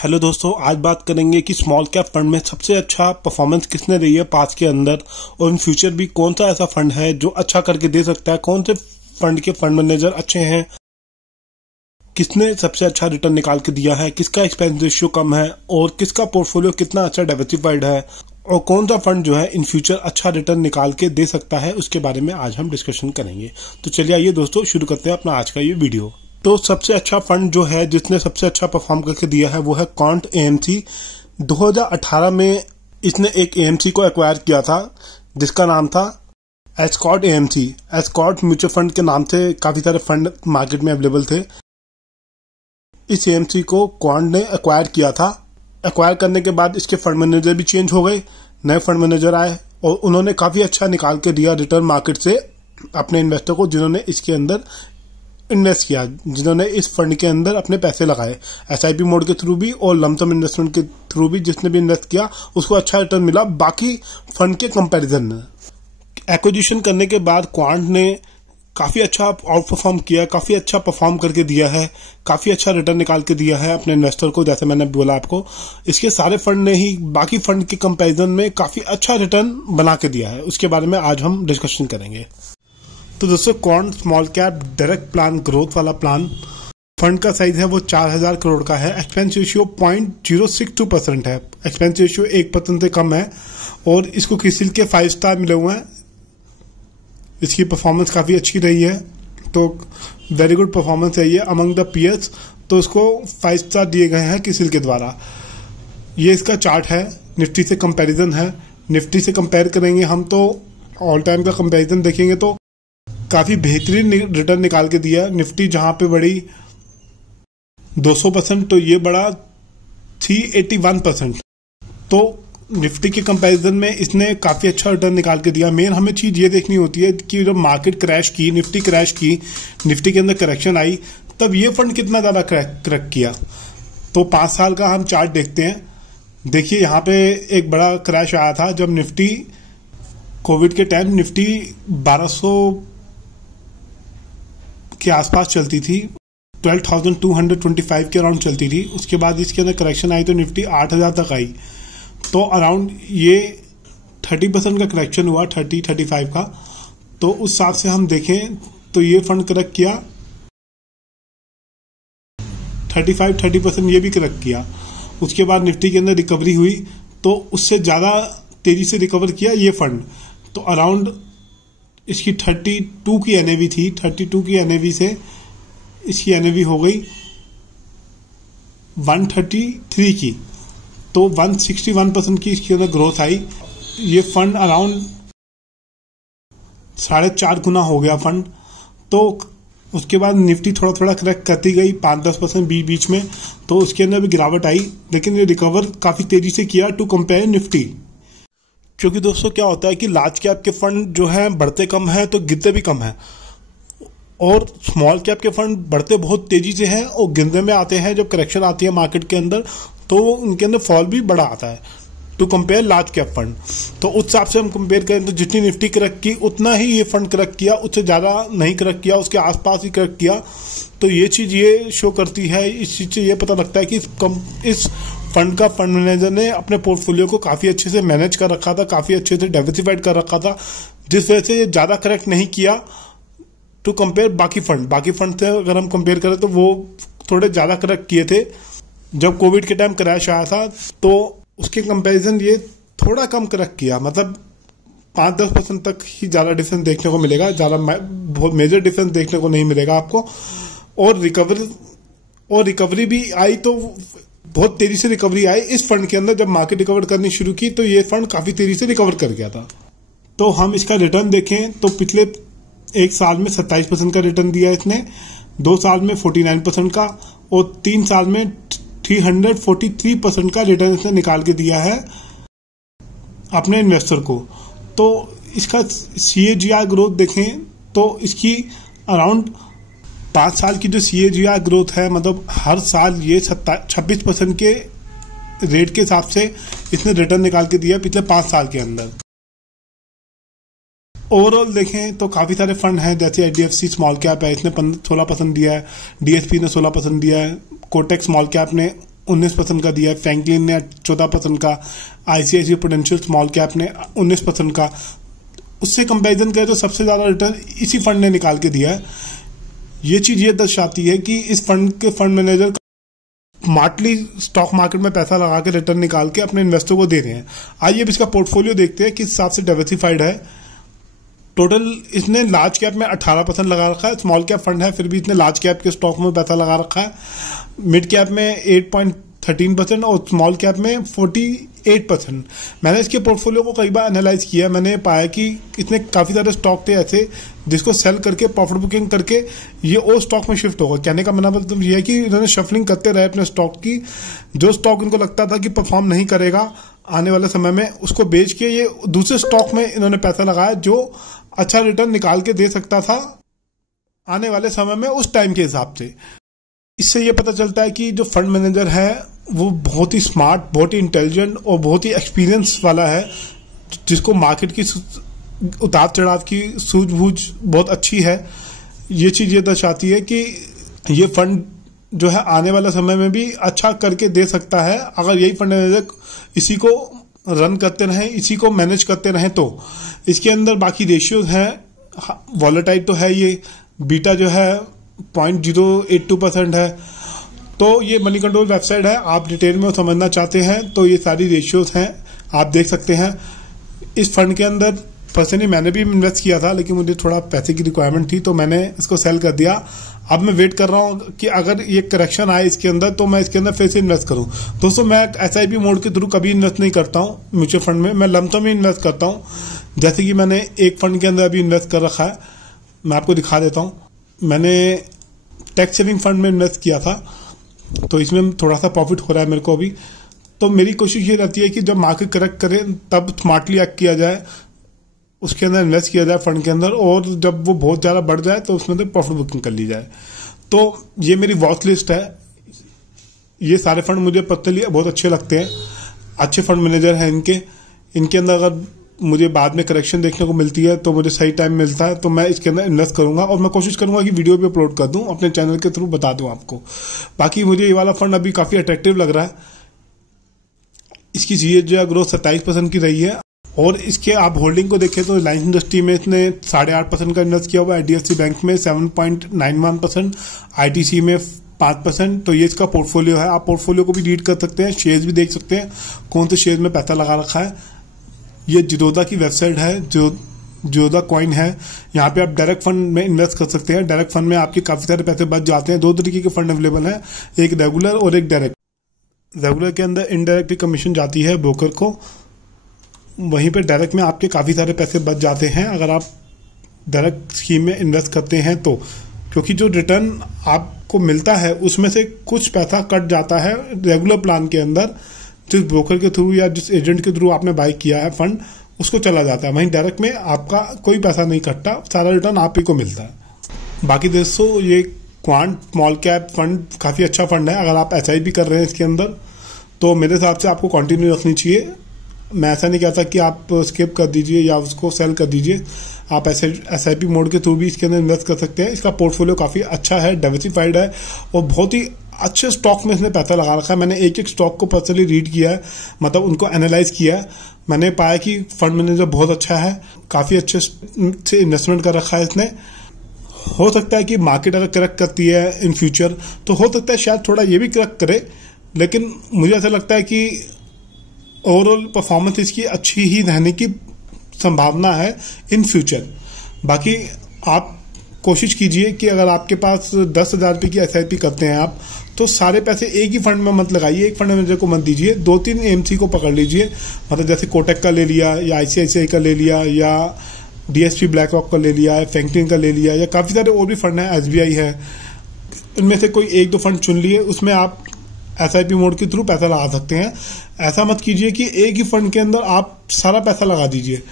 Hello दोस्तों, आज बात करेंगे कि स्मॉल कैप फंड में सबसे अच्छा परफॉर्मेंस किसने रही है पास्ट के अंदर और इन फ्यूचर भी कौन सा ऐसा फंड है जो अच्छा करके दे सकता है, कौन से फंड के फंड मैनेजर अच्छे हैं, किसने सबसे अच्छा रिटर्न निकाल के दिया है, किसका एक्सपेंस रेशियो कम है और किसका पोर्टफोलियो कितना अच्छा डाइवर्सिफाइड है और कौन सा फंड जो है इन फ्यूचर अच्छा रिटर्न निकाल के दे सकता है, उसके बारे में आज हम डिस्कशन करेंगे। तो चलिए आइए दोस्तों शुरू करते हैं अपना आज का ये वीडियो। तो सबसे अच्छा फंड जो है जिसने सबसे अच्छा परफॉर्म करके दिया है वो है क्वांट एएमसी। 2018 में इसने एक एएमसी को एक्वायर किया था जिसका नाम था escort AMC. Escort mutual fund के नाम से काफी सारे फंड मार्केट में अवेलेबल थे। इस एएमसी को क्वांट ने एक्वायर किया था। एक्वायर करने के बाद इसके फंड मैनेजर भी चेंज हो गए, नए फंड मैनेजर आए और उन्होंने काफी अच्छा निकाल के दिया रिटर्न मार्केट से अपने इन्वेस्टर को, जिन्होंने इसके अंदर इन्वेस्ट किया, जिन्होंने इस फंड के अंदर अपने पैसे लगाए एसआईपी मोड के थ्रू भी और लमसम इन्वेस्टमेंट के थ्रू भी। जिसने भी इन्वेस्ट किया उसको अच्छा रिटर्न मिला बाकी फंड के कंपैरिजन में। एक्विजिशन करने के बाद क्वांट ने काफी अच्छा आउट परफॉर्म किया, काफी अच्छा परफॉर्म करके दिया है, काफी अच्छा रिटर्न निकाल के दिया है अपने इन्वेस्टर को। जैसे मैंने बोला आपको, इसके सारे फंड ने ही बाकी फंड के कंपैरिजन में काफी अच्छा रिटर्न बना के दिया है। उसके बारे में आज हम डिस्कशन करेंगे। तो दोस्तों, quant small cap direct plan growth वाला प्लान, फंड का साइज है वो 4000 करोड़ का है। एक्सपेंस रेशियो 0.062% है। एक्सपेंस रेशियो 1% से कम है और इसको क्रिसिल के 5 स्टार मिले हुए हैं। इसकी परफॉर्मेंस काफी अच्छी रही है, तो वेरी गुड परफॉर्मेंस है ये अमंग द पीयर्स। तो इसको 5 स्टार दिए गए हैं क्रिसिल के द्वारा। ये इसका चार्ट है, निफ्टी से कंपैरिजन है। निफ्टी से कंपेयर करेंगे हम तो ऑल टाइम का कंपैरिजन देखेंगे तो काफी बेहतरीन रिटर्न निकाल के दिया। निफ्टी जहां पे बढ़ी 200%, तो ये बढ़ा 381%। तो निफ्टी के कंपैरिजन में इसने काफी अच्छा रिटर्न निकाल के दिया। मेन हमें चीज ये देखनी होती है कि जब मार्केट क्रैश की, निफ्टी क्रैश की, निफ्टी के अंदर करेक्शन आई, तब ये फंड कितना ज्यादा क्रैक किया। तो 5 साल का हम चार्ट देखते हैं। देखिए यहाँ पे एक बड़ा क्रैश आया था जब निफ्टी कोविड के टाइम निफ्टी 1200 के आसपास चलती थी, 12,225 के अराउंड चलती थी। उसके बाद इसके अंदर करेक्शन आई तो निफ्टी 8000 तक आई। तो अराउंड ये 30% का करेक्शन हुआ, 30-35 का। तो उस हिसाब से हम देखें तो ये फंड करेक्ट किया 35-30% ये भी करेक्ट किया। उसके बाद निफ्टी के अंदर रिकवरी हुई तो उससे ज्यादा तेजी से रिकवर किया ये फंड। तो अराउंड इसकी 32 की एनएवी थी, 32 की एनएवी से इसकी एनएवी हो गई 133 की। तो 161% की इसके अंदर ग्रोथ आई। ये फंड अराउंड 4.5 गुना हो गया फंड। तो उसके बाद निफ्टी थोड़ा थोड़ा क्रैक करती गई 5-10% बीच में, तो उसके अंदर भी गिरावट आई, लेकिन ये रिकवर काफी तेजी से किया टू कंपेयर निफ्टी। क्योंकि दोस्तों क्या होता है कि लार्ज कैप के फंड जो है बढ़ते कम है तो गिरते भी कम है, और स्मॉल कैप के फंड बढ़ते बहुत तेजी से हैं और गिरने में आते हैं। जब करेक्शन आती है मार्केट के अंदर तो उनके अंदर फॉल भी बड़ा आता है to compare large cap fund. तो उस हिसाब से हम कंपेयर करें तो जितनी निफ्टी क्रैक की उतना ही ये फंड क्रैक किया, उससे ज्यादा नहीं क्रैक किया, उसके आसपास ही क्रैक किया। तो ये चीज ये शो करती है, इस चीज से ये पता लगता है कि इस फंड का फंड मैनेजर ने अपने पोर्टफोलियो को काफी अच्छे से मैनेज कर रखा था, काफी अच्छे से डाइवर्सिफाइड कर रखा था, जिस वजह से ये ज्यादा करेक्ट नहीं किया टू कंपेयर बाकी फंड से अगर हम कंपेयर करें तो वो थोड़े ज्यादा करेक्ट किए थे। जब कोविड के टाइम क्रैश आया था तो उसके कंपैरिजन ये थोड़ा कम करेक्ट किया, मतलब 5-10% तक ही ज्यादा डिफरेंस देखने को मिलेगा, ज्यादा बहुत मेजर डिफरेंस देखने को नहीं मिलेगा आपको। और रिकवरी भी आई तो बहुत तेजी से रिकवरी आई इस फंड के अंदर। जब मार्केट रिकवर करनी शुरू की तो ये फंड काफी तेजी से रिकवर कर गया था। तो हम इसका रिटर्न देखें तो पिछले 1 साल में 27% का रिटर्न दिया इसने, 2 साल में 49% का और 3 साल में 343% का रिटर्न इसने निकाल के दिया है अपने इन्वेस्टर को। तो इसका CAGR ग्रोथ देखें तो इसकी अराउंड 5 साल की जो CAGR ग्रोथ है, मतलब हर साल ये 26% के रेट के हिसाब से इसने रिटर्न निकाल के दिया पिछले 5 साल के अंदर। ओवरऑल देखें तो काफी सारे फंड हैं, जैसे HDFC स्मॉल कैप है, इसने 16% दिया है, DSP ने 16% दिया है, कोटेक स्मॉल कैप ने 19% का दिया है, फ्रैंकलिन ने 14% का, आईसीआईसीआई प्रूडेंशियल स्मॉल कैप ने 19% का। उससे कंपैरिजन करें तो सबसे ज्यादा रिटर्न इसी फंड ने निकाल के दिया है। ये चीज ये दर्शाती है कि इस फंड के fund manager smartly stock market में पैसा लगा के रिटर्न निकाल के अपने इन्वेस्टर को दे रहे हैं। आइए अब इसका पोर्टफोलियो देखते हैं किस हिसाब से डाइवर्सिफाइड है। टोटल इसने लार्ज कैप में 18% लगा रखा है, स्मॉल कैप फंड है फिर भी इसने लार्ज कैप के स्टॉक में पैसा लगा रखा है। मिड कैप में 8.13% और स्मॉल कैप में 48%। मैंने इसके पोर्टफोलियो को कई बार एनालाइज किया, मैंने पाया कि इसने काफी सारे स्टॉक थे ऐसे जिसको सेल करके प्रॉफिट बुकिंग करके ये और स्टॉक में शिफ्ट होगा। कहने का मतलब ये है कि इन्होंने शफलिंग करते रहे अपने स्टॉक की। जो स्टॉक इनको लगता था कि परफॉर्म नहीं करेगा आने वाले समय में, उसको बेच के ये दूसरे स्टॉक में इन्होंने पैसा लगाया जो अच्छा रिटर्न निकाल के दे सकता था आने वाले समय में उस टाइम के हिसाब से। इससे ये पता चलता है कि जो फंड मैनेजर है वो बहुत ही स्मार्ट, बहुत ही इंटेलिजेंट और बहुत ही एक्सपीरियंस वाला है, जिसको मार्केट की उतार चढ़ाव की सूझबूझ बहुत अच्छी है। ये चीज ये दर्शाती है कि ये फंड जो है आने वाले समय में भी अच्छा करके दे सकता है अगर यही फंड मैनेजर इसी को रन करते रहें, इसी को मैनेज करते रहें तो। इसके अंदर बाकी रेशियोज हैं, वॉलेटाइल तो है, ये बीटा जो है 0.082% है। तो ये मनी कंट्रोल वेबसाइट है, आप डिटेल में समझना चाहते हैं तो ये सारी रेशियोज हैं, आप देख सकते हैं। इस फंड के अंदर पर्सनली मैंने भी इन्वेस्ट किया था, लेकिन मुझे थोड़ा पैसे की रिक्वायरमेंट थी तो मैंने इसको सेल कर दिया। अब मैं वेट कर रहा हूं कि अगर ये करेक्शन आए इसके अंदर तो मैं इसके अंदर फिर से इन्वेस्ट करूं। दोस्तों मैं एसआईपी मोड के थ्रू कभी इन्वेस्ट नहीं करता हूं म्यूचुअल फंड में, मैं लमसम ही इन्वेस्ट करता हूं। जैसे कि मैंने एक फंड के अंदर अभी इन्वेस्ट कर रखा है, मैं आपको दिखा देता हूं। मैंने टैक्स सेविंग फंड में इन्वेस्ट किया था तो इसमें थोड़ा सा प्रॉफिट हो रहा है मेरे को अभी। तो मेरी कोशिश ये रहती है कि जब मार्केट करेक्ट करे तब स्मार्टली एक्ट किया जाए, उसके अंदर इन्वेस्ट किया जाए फंड के अंदर, और जब वो बहुत ज्यादा बढ़ जाए तो उसमें प्रॉफिट बुकिंग कर ली जाए। तो ये मेरी वॉच लिस्ट है। ये सारे फंड मुझे पर्सनली बहुत अच्छे लगते हैं, अच्छे फंड मैनेजर हैं इनके अंदर अगर मुझे बाद में करेक्शन देखने को मिलती है तो मुझे सही टाइम मिलता है तो मैं इसके अंदर इन्वेस्ट करूंगा और मैं कोशिश करूंगा कि वीडियो भी अपलोड कर दूं, अपने चैनल के थ्रू बता दूं आपको। बाकी मुझे ये वाला फंड अभी काफी अट्रैक्टिव लग रहा है। इसकी सीएजीआर ग्रोथ 27% की रही है और इसके आप होल्डिंग को देखें तो रिलायंस इंडस्ट्री में इसने 8.5% का इन्वेस्ट किया हुआ है, आईडीएफसी बैंक में 7.91%, आईटीसी में 5%। तो ये इसका पोर्टफोलियो है, आप पोर्टफोलियो को भी रीड कर सकते हैं, शेयर्स भी देख सकते हैं कौन से शेयर में पैसा लगा रखा है। ये जिरोधा की वेबसाइट है, जो जिरोधा कॉइन है, यहाँ पे आप डायरेक्ट फंड में इन्वेस्ट कर सकते हैं। डायरेक्ट फंड में आपके काफी सारे पैसे बच जाते हैं। दो तरीके के फंड अवेलेबल हैं, एक रेगुलर और एक डायरेक्ट। रेगुलर के अंदर इनडायरेक्टली कमीशन जाती है ब्रोकर को, वहीं पे डायरेक्ट में आपके काफी सारे पैसे बच जाते हैं अगर आप डायरेक्ट स्कीम में इन्वेस्ट करते हैं तो, क्योंकि जो रिटर्न आपको मिलता है उसमें से कुछ पैसा कट जाता है रेगुलर प्लान के अंदर, जिस ब्रोकर के थ्रू या जिस एजेंट के थ्रू आपने बाय किया है फंड उसको चला जाता है। वहीं डायरेक्ट में आपका कोई पैसा नहीं कटता, सारा रिटर्न आप ही को मिलता है। बाकी दोस्तों ये क्वांट स्मॉल कैप फंड काफी अच्छा फंड है। अगर आप एसआईपी कर रहे हैं इसके अंदर तो मेरे हिसाब से आपको कंटिन्यू रखनी चाहिए। मैं ऐसा नहीं कहता कि आप स्किप कर दीजिए या उसको सेल कर दीजिए, आप एसआईपी मोड के थ्रू भी इसके अंदर इन्वेस्ट कर सकते हैं। इसका पोर्टफोलियो काफी अच्छा है, डाइवर्सिफाइड है और बहुत ही अच्छे स्टॉक में इसने पैसा लगा रखा है। मैंने एक एक स्टॉक को पर्सनली रीड किया है, मतलब उनको एनालाइज किया है। मैंने पाया कि फंड मैनेजर बहुत अच्छा है, काफी अच्छे से इन्वेस्टमेंट कर रखा है इसने। हो सकता है कि मार्केट अगर करेक्ट करती है इन फ्यूचर तो हो सकता है शायद थोड़ा ये भी करेक्ट करे, लेकिन मुझे ऐसा लगता है कि ओवरऑल परफॉर्मेंस इसकी अच्छी ही रहने की संभावना है इन फ्यूचर। बाकी आप कोशिश कीजिए कि अगर आपके पास 10,000 रुपये की एसआईपी करते हैं आप तो सारे पैसे एक ही फंड में मत लगाइए, एक फंड मैनेजर को मत दीजिए, 2-3 एमसी को पकड़ लीजिए। मतलब जैसे कोटक का ले लिया या आईसीआईसीआई का ले लिया या डीएसपी ब्लैक रॉक का ले लिया है, फ्रैंकलिन का ले लिया या काफी सारे और भी फंड है, एसबीआई है, इनमें से कोई 1-2 फंड चुन लिए, उसमें आप एसआईपी मोड के थ्रू पैसा लगा सकते हैं। ऐसा मत कीजिए कि एक ही फंड के अंदर आप सारा पैसा लगा दीजिए।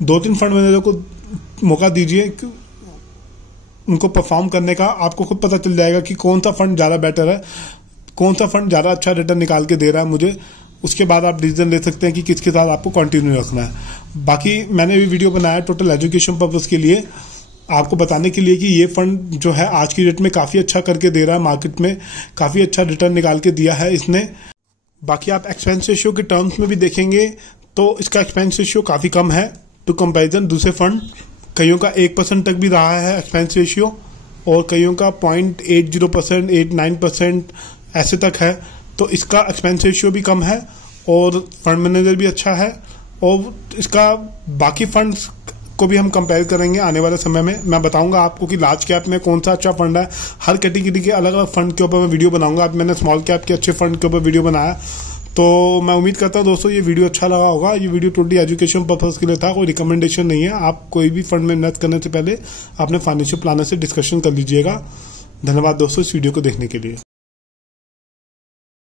2-3 फंड मैनेजर को मौका दीजिए उनको परफॉर्म करने का। आपको खुद पता चल जाएगा कि कौन सा फंड ज्यादा बेटर है, कौन सा फंड ज्यादा अच्छा रिटर्न निकाल के दे रहा है मुझे। उसके बाद आप डिसीजन ले सकते हैं कि किसके साथ आपको कंटिन्यू रखना है। बाकी मैंने भी वीडियो बनाया टोटल एजुकेशन पर्पज के लिए, आपको बताने के लिए कि ये फंड जो है आज की डेट में काफी अच्छा करके दे रहा है, मार्केट में काफी अच्छा रिटर्न निकाल के दिया है इसने। बाकी आप एक्सपेंस रेशियो के टर्म्स में भी देखेंगे तो इसका एक्सपेंस रेशियो काफी कम है टू कंपैरिजन दूसरे फंड। कईयों का 1% तक भी रहा है एक्सपेंस रेशियो और कईयों का 0.80%, 0.89% ऐसे तक है। तो इसका एक्सपेंस रेशियो भी कम है और फंड मैनेजर भी अच्छा है। और इसका बाकी फंड्स को भी हम कंपेयर करेंगे आने वाले समय में। मैं बताऊंगा आपको कि लार्ज कैप में कौन सा अच्छा फंड है। हर कैटेगरी के अलग अलग फंड के ऊपर मैं वीडियो बनाऊंगा। अब मैंने स्मॉल कैप के अच्छे फंड के ऊपर वीडियो बनाया, तो मैं उम्मीद करता हूं दोस्तों ये वीडियो अच्छा लगा होगा। ये वीडियो टोटली एजुकेशन पर्पस के लिए था, कोई रिकमेंडेशन नहीं है। आप कोई भी फंड में इन्वेस्ट करने से पहले अपने फाइनेंशियल प्लानर से डिस्कशन कर लीजिएगा। धन्यवाद दोस्तों इस वीडियो को देखने के लिए।